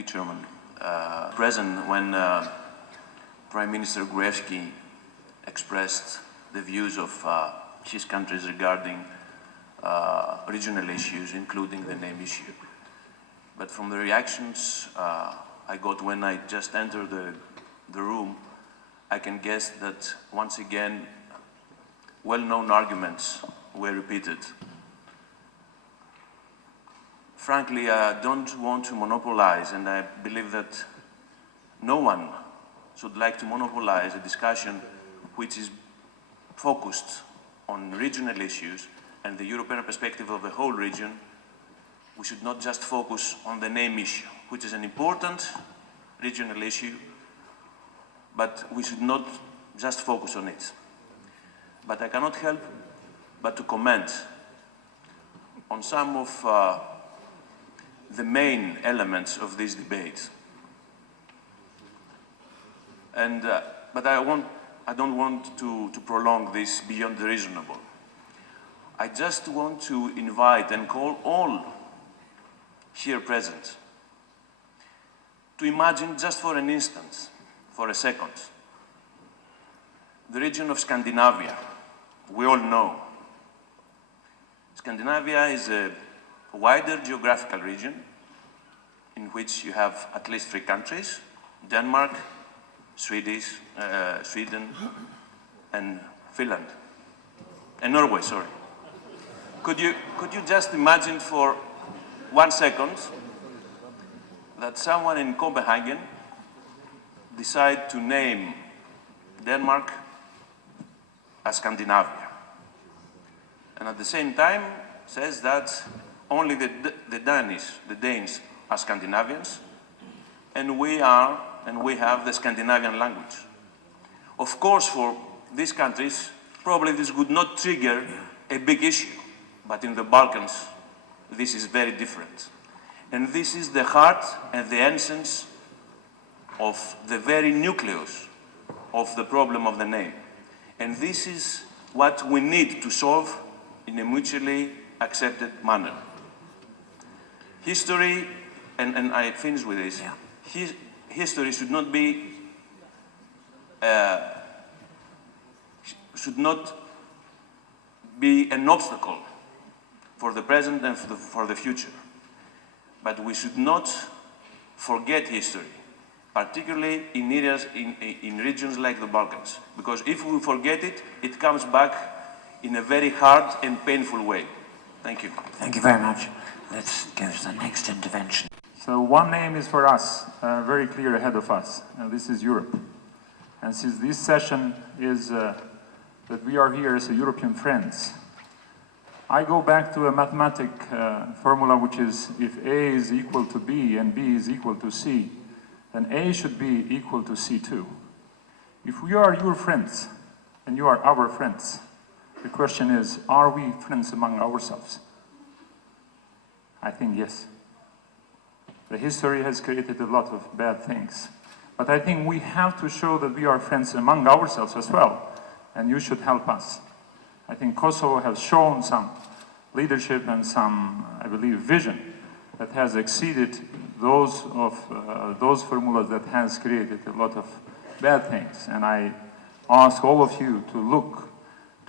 you, Chairman. Present when Prime Minister Gruevski expressed the views of his countries regarding regional issues, including the name issue. But from the reactions I got when I just entered the room, I can guess that once again, well-known arguments were repeated. Frankly, I don't want to monopolize, and I believe that no one should like to monopolize a discussion which is focused on regional issues and the European perspective of the whole region. We should not just focus on the name issue, which is an important regional issue, but we should not just focus on it. But I cannot help but to comment on some of the main elements of this debate. And, but I don't want to prolong this beyond the reasonable. I just want to invite and call all here present to imagine just for an instant, for a second, the region of Scandinavia. We all know Scandinavia is a wider geographical region in which you have at least 3 countries, Denmark, Sweden, and Finland, and Norway, sorry. Could you just imagine for 1 second that someone in Copenhagen decide to name Denmark as Scandinavia, and at the same time says that only the Danes are Scandinavians, and we have the Scandinavian language. Of course, for these countries, probably this would not trigger a big issue, but in the Balkans, this is very different. And this is the heart and the essence of the very nucleus of the problem of the name. And this is what we need to solve in a mutually accepted manner. History, and I finish with this, history should not be, an obstacle for the present and for the future. But we should not forget history, particularly in areas, in regions like the Balkans. Because if we forget it, it comes back in a very hard and painful way. Thank you. Thank you very much. Let's go to the next intervention. So one name is for us, very clear ahead of us, and this is Europe. And since this session is that we are here as a European friends, I go back to a mathematic formula, which is if A is equal to B and B is equal to C, then A should be equal to C too. If we are your friends and you are our friends, the question is, are we friends among ourselves? I think yes. The history has created a lot of bad things. But I think we have to show that we are friends among ourselves as well, and you should help us. I think Kosovo has shown some leadership and some, I believe, vision that has exceeded those formulas that has created a lot of bad things. And I ask all of you to look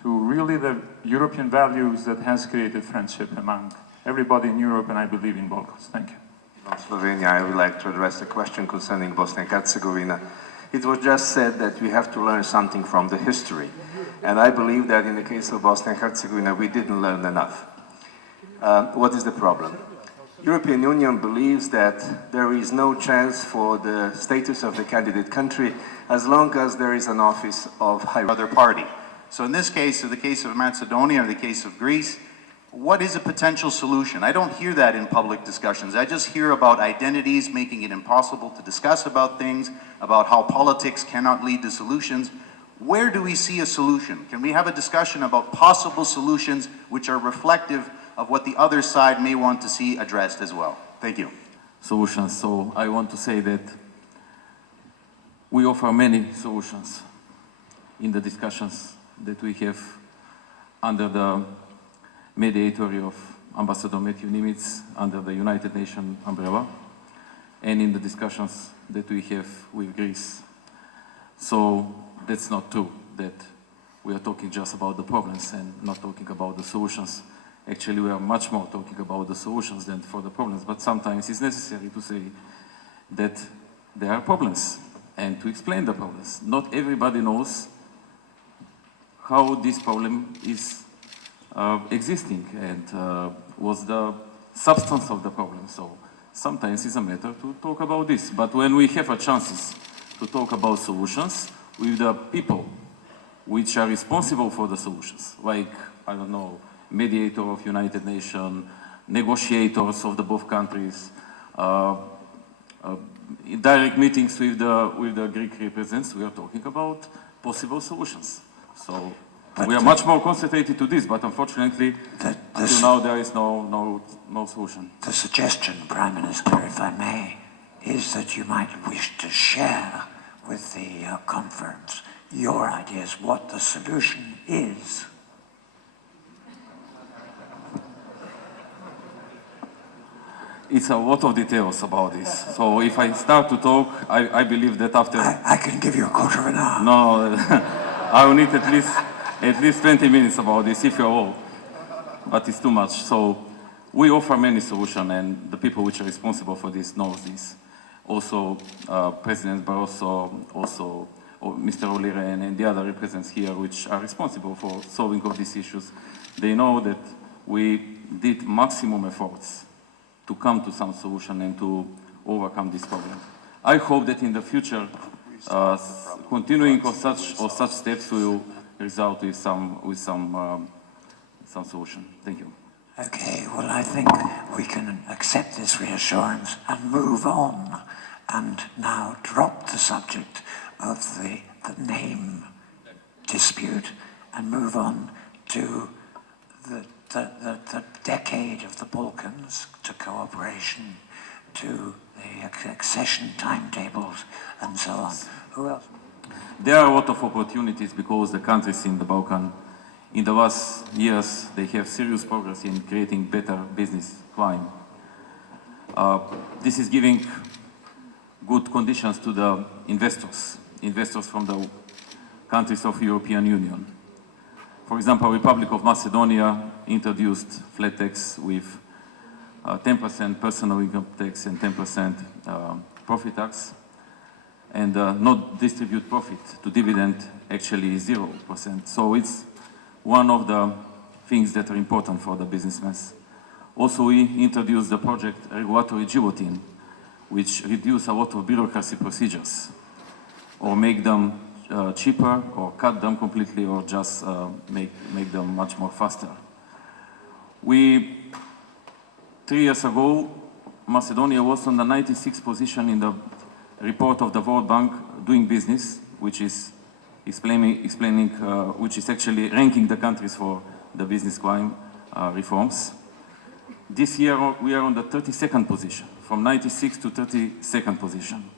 to really the European values that has created friendship among everybody in Europe, and I believe in Balkans. Thank you. On Slovenia, I would like to address a question concerning Bosnia and Herzegovina. It was just said that we have to learn something from the history. And I believe that in the case of Bosnia and Herzegovina, we didn't learn enough. What is the problem? European Union believes that there is no chance for the status of the candidate country as long as there is an office of high other party. So in this case, in the case of Macedonia or the case of Greece, what is a potential solution? I don't hear that in public discussions. I just hear about identities making it impossible to discuss about things, about how politics cannot lead to solutions. Where do we see a solution? Can we have a discussion about possible solutions which are reflective of what the other side may want to see addressed as well? Thank you. Solutions. So I want to say that we offer many solutions in the discussions that we have under the mediatory of Ambassador Matthew Nimitz under the United Nations umbrella. and in the discussions that we have with Greece. So that's not true, that we are talking just about the problems and not talking about the solutions. Actually, we are much more talking about the solutions than for the problems, but sometimes it's necessary to say that there are problems and to explain the problems. Not everybody knows how this problem is existing and what's the substance of the problem. So sometimes it's a matter to talk about this. But when we have a chances to talk about solutions with the people which are responsible for the solutions, like, I don't know, mediator of United Nations, negotiators of the both countries, in direct meetings with the Greek representatives, we are talking about possible solutions. So we are much more concentrated to this, but unfortunately, until now there is no solution. The suggestion, Prime Minister, if I may, is that you might wish to share with the conference your ideas what the solution is. It's a lot of details about this. So if I start to talk, I believe that after... I can give you a quarter of an hour. No, I will need at least 20 minutes about this, if you're all. But it's too much. So we offer many solutions, and the people which are responsible for this knows this. Also, President Barroso, also Mr. Olli Rehn, and the other representatives here which are responsible for solving of these issues, they know that we did maximum efforts to come to some solution and to overcome this problem. I hope that in the future, continuing of such steps will result with some solution. Thank you. Okay, well, I think we can accept this reassurance and move on, and now drop the subject of the name dispute and move on to the decade of the Balkans, to cooperation, to the accession timetables, and so on. Who else? There are a lot of opportunities because the countries in the Balkans, in the last years, they have serious progress in creating better business climate. This is giving good conditions to the investors from the countries of the European Union. For example, Republic of Macedonia introduced flat tax with 10% personal income tax and 10% profit tax, and not distribute profit to dividend, actually 0%. So it's one of the things that are important for the businessmen. Also, we introduced the project Regulatory Guillotine, which reduce a lot of bureaucracy procedures, or make them cheaper, or cut them completely, or just make them much more faster. 3 years ago, Macedonia was on the 96th position in the report of the World Bank doing business, which is which is actually ranking the countries for the business climate reforms. This year we are on the 32nd position, from 96th to 32nd position.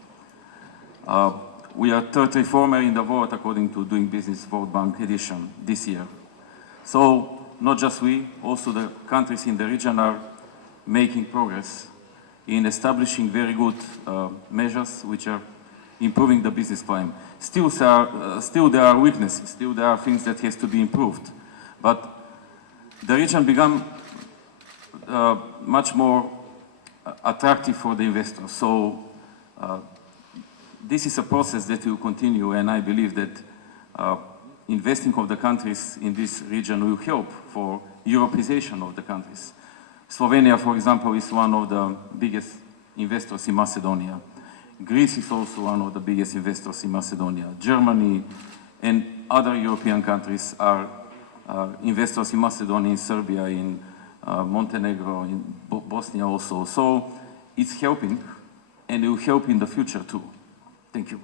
We are third reformer in the world according to Doing Business World Bank edition this year. So not just we, also the countries in the region are making progress in establishing very good measures which are improving the business climate. Still there are weaknesses, still there are things that has to be improved. But the region become much more attractive for the investors. So this is a process that will continue, and I believe that investing of the countries in this region will help for Europeization of the countries. Slovenia, for example, is one of the biggest investors in Macedonia. Greece is also one of the biggest investors in Macedonia. Germany and other European countries are investors in Macedonia, in Serbia, in Montenegro, in Bosnia also. So it's helping, and it will help in the future too. Thank you.